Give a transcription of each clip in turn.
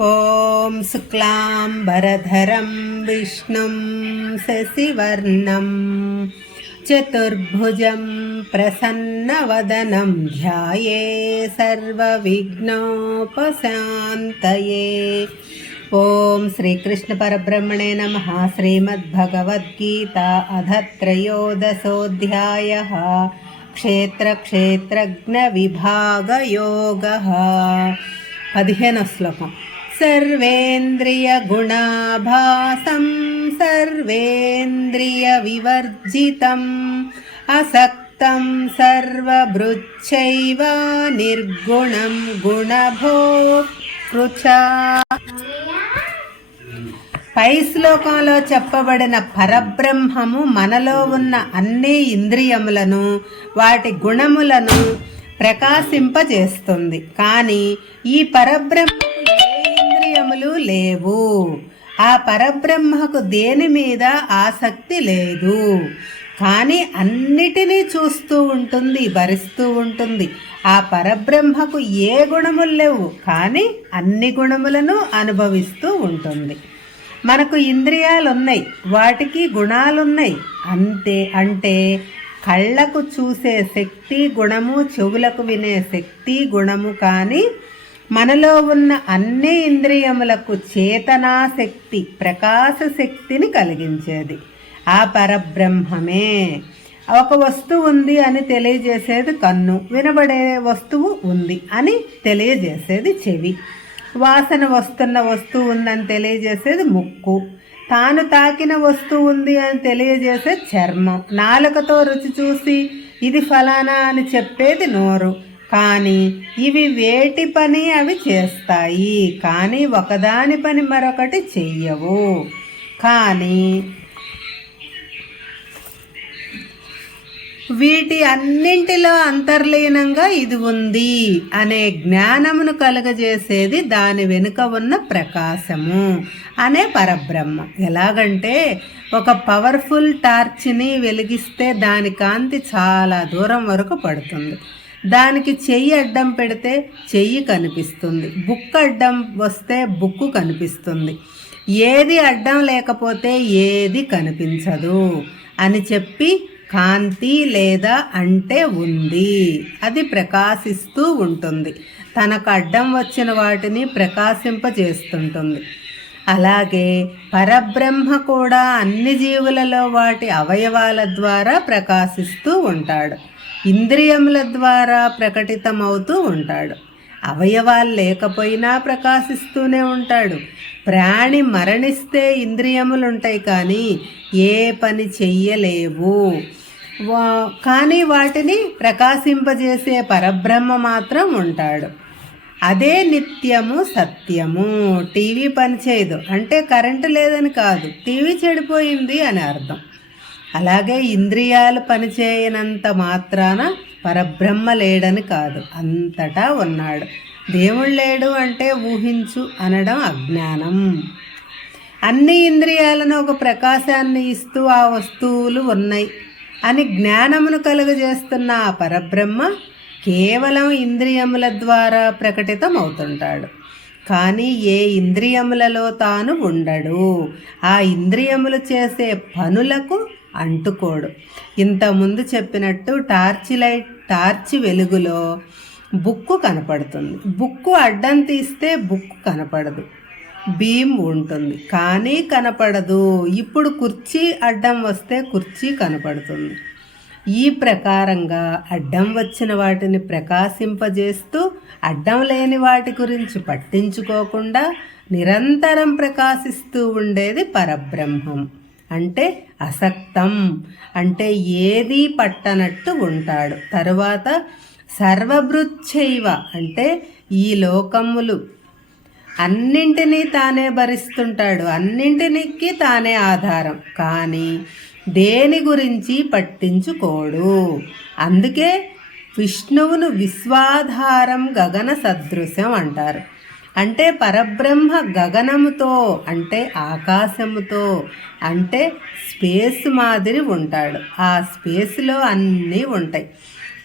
ॐ शुक्लाम्बरधरं विष्णुं शशिवर्णं चतुर्भुजं प्रसन्नवदनं ध्याये सर्वविघ्नोपशान्तये ॐ श्रीकृष्णपरब्रह्मणे नमः श्रीमद्भगवद्गीता अध त्रयोदशोऽध्यायः क्षेत्रक्षेत्रज्ञविभागयोगः पदिहेन श्लोकम् సర్వేంద్రియగుణాభాసం సర్వేంద్రియవివర్జితం అసక్తం సర్వభృచ్చైవ నిర్గుణం గుణభోకృచా పై శ్లోకంలో చెప్పబడిన పరబ్రహ్మము మనలో ఉన్న అన్ని ఇంద్రియములను వాటి గుణములను ప్రకాశింపజేస్తుంది. కానీ ఈ పరబ్రహ్మ ఏ లేవు. ఆ పరబ్రహ్మకు దేని మీద ఆసక్తి లేదు. కానీ అన్నిటినీ చూస్తూ ఉంటుంది భరిస్తూ ఉంటుంది. ఆ పరబ్రహ్మకు ఏ గుణములు లేవు కానీ అన్ని గుణములను అనుభవిస్తూ ఉంటుంది. మనకు ఇంద్రియాలు ఉన్నాయి వాటికి గుణాలున్నాయి. అంతే అంటే కళ్ళకు చూసే శక్తి గుణము చెవులకు వినే శక్తి గుణము కానీ మనలో ఉన్న అన్ని ఇంద్రియములకు చేతనా శక్తి ప్రకాశ శక్తిని కలిగించేది. ఆ పరబ్రహ్మమే. ఒక వస్తువు ఉంది అని తెలియజేసేది కన్ను వినబడే వస్తువు ఉంది అని తెలియజేసేది చెవి. వాసన వస్తున్న వస్తువు ఉందని తెలియజేసేది ముక్కు. తాను తాకిన వస్తువు ఉంది అని తెలియజేసే చర్మం. నాలుకతో రుచి చూసి ఇది ఫలానా అని చెప్పేది నోరు. కానీ ఇవి వేటి పని అవి చేస్తాయి కానీ ఒకదాని పని మరొకటి చెయ్యవు. కానీ వీటి అన్నింటిలో అంతర్లీనంగా ఇది ఉంది అనే జ్ఞానమును కలుగజేసేది దాని వెనుక ఉన్న ప్రకాశము అనే పరబ్రహ్మ. ఎలాగంటే ఒక పవర్ఫుల్ టార్చ్ని వెలిగిస్తే దాని కాంతి చాలా దూరం వరకు పడుతుంది. దానికి చెయ్యి అడ్డం పెడితే చెయ్యి కనిపిస్తుంది. బుక్ అడ్డం వస్తే బుక్కు కనిపిస్తుంది. ఏది అడ్డం లేకపోతే ఏది కనిపించదు అని చెప్పి కాంతి లేదా అంటే ఉంది. అది ప్రకాశిస్తూ ఉంటుంది. తనకు అడ్డం వచ్చిన వాటిని ప్రకాశింపజేస్తుంటుంది. అలాగే పరబ్రహ్మ కూడా అన్ని జీవులలో వాటి అవయవాల ద్వారా ప్రకాశిస్తూ ఉంటాడు. ఇంద్రియముల ద్వారా ప్రకటితమవుతూ ఉంటాడు. అవయవాలు లేకపోయినా ప్రకాశిస్తూనే ఉంటాడు. ప్రాణి మరణిస్తే ఇంద్రియములు ఉంటాయి కానీ ఏ పని చెయ్యలేవు. కానీ వాటిని ప్రకాశింపజేసే పరబ్రహ్మ మాత్రం ఉంటాడు. అదే నిత్యము సత్యము. టీవీ పనిచేయదు. అంటే కరెంటు లేదని కాదు. టీవీ చెడిపోయింది అని అర్థం. అలాగే ఇంద్రియాలు పనిచేయనంత మాత్రాన పరబ్రహ్మ లేడని కాదు అంతటా ఉన్నాడు. దేవుడు లేడు అంటే ఊహించు అనడం అజ్ఞానం. అన్ని ఇంద్రియాలను ఒక ప్రకాశాన్ని ఇస్తూ ఆ వస్తువులు ఉన్నాయి. అని జ్ఞానమును కలుగజేస్తున్న ఆ పరబ్రహ్మ కేవలం ఇంద్రియముల ద్వారా ప్రకటితం అవుతుంటాడు కానీ ఏ ఇంద్రియములలో తాను ఉండడు. ఆ ఇంద్రియములు చేసే పనులకు అంటుకోడు. ఇంతకుముందు చెప్పినట్టు టార్చి లైట్ టార్చి వెలుగులో బుక్కు కనపడుతుంది. బుక్కు అడ్డం తీస్తే బుక్ కనపడదు. భీమ్ ఉంటుంది. కానీ కనపడదు. ఇప్పుడు కుర్చీ అడ్డం వస్తే కుర్చీ కనపడుతుంది. ఈ ప్రకారంగా అడ్డం వచ్చిన వాటిని ప్రకాశింపజేస్తూ అడ్డం లేని వాటి గురించి పట్టించుకోకుండా నిరంతరం ప్రకాశిస్తూ ఉండేది పరబ్రహ్మం. అంటే అసక్తం. అంటే ఏదీ పట్టనట్టు ఉంటాడు. తరువాత సర్వభృచ్చైవ అంటే ఈ లోకములు. అన్నింటినీ తానే భరిస్తుంటాడు. అన్నింటికి తానే ఆధారం. కానీ దేని గురించి పట్టించుకోడు. అందుకే విష్ణువును విశ్వాధారం గగన సదృశ్యం అంటారు. అంటే పరబ్రహ్మ గగనముతో అంటే ఆకాశముతో అంటే స్పేస్ మాదిరి ఉంటాడు. ఆ స్పేస్లో అన్నీ ఉంటాయి.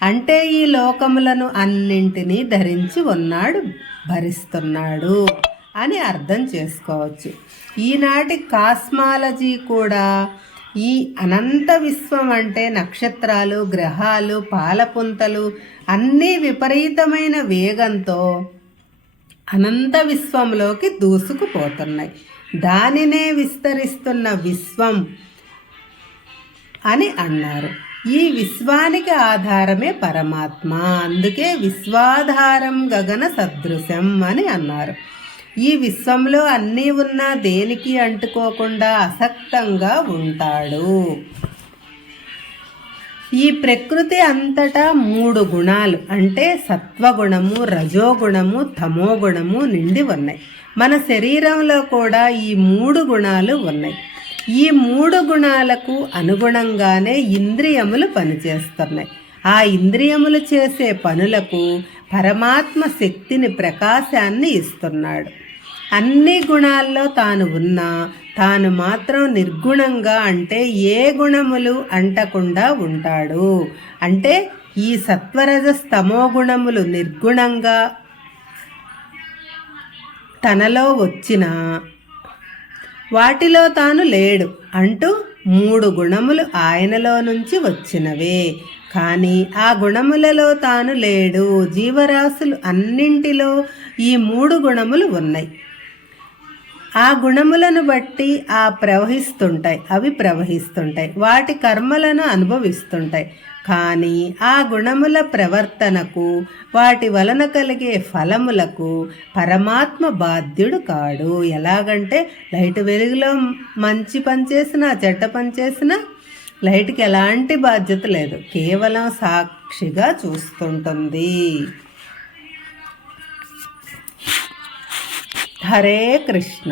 అంటే ఈ లోకములను అన్నింటినీ ధరించి ఉన్నాడు భరిస్తున్నాడు అని అర్థం చేసుకోవచ్చు. ఈనాటి కాస్మాలజీ కూడా ఈ అనంత విశ్వం అంటే నక్షత్రాలు గ్రహాలు పాలపుంతలు అన్నీ విపరీతమైన వేగంతో అనంత విశ్వంలోకి దూసుకుపోతున్నాయి. దానినే విస్తరిస్తున్న విశ్వం అని అన్నారు. ఈ విశ్వానికి ఆధారమే పరమాత్మ. అందుకే విశ్వాధారం గగన సదృశం అని అన్నారు. ఈ విశ్వంలో అన్నీ ఉన్నా దేనికి అంటుకోకుండా అసక్తంగా ఉంటాడు? ఈ ప్రకృతి అంతటా మూడు గుణాలు అంటే సత్వగుణము రజోగుణము తమోగుణము నిండి ఉన్నాయి. మన శరీరంలో కూడా ఈ మూడు గుణాలు ఉన్నాయి. ఈ మూడు గుణాలకు అనుగుణంగానే ఇంద్రియములు పనిచేస్తున్నాయి. ఆ ఇంద్రియములు చేసే పనులకు పరమాత్మ శక్తిని ప్రకాశాన్ని ఇస్తున్నాడు. అన్ని గుణాల్లో తాను ఉన్నా తాను మాత్రం నిర్గుణంగా అంటే ఏ గుణములు అంటకుండా ఉంటాడు. అంటే ఈ సత్వరజ స్తమో గుణములు నిర్గుణంగా తనలో వచ్చిన వాటిలో తాను లేడు అంటూ మూడు గుణములు ఆయనలో నుంచి వచ్చినవే. కానీ ఆ గుణములలో తాను లేడు. జీవరాశులు అన్నింటిలో ఈ మూడు గుణములు ఉన్నాయి. ఆ గుణములను బట్టి ఆ ప్రవహిస్తుంటాయి అవి ప్రవహిస్తుంటాయి. వాటి కర్మలను అనుభవిస్తుంటాయి. కానీ ఆ గుణముల ప్రవర్తనకు వాటి వలన కలిగే ఫలములకు పరమాత్మ బాధ్యుడు కాడు. ఎలాగంటే లైట్ వెలుగులో మంచి పని చేసినా చెడ్డ పని చేసినా లైట్కి ఎలాంటి బాధ్యత లేదు. కేవలం సాక్షిగా చూస్తుంటుంది. हरे कृष्ण।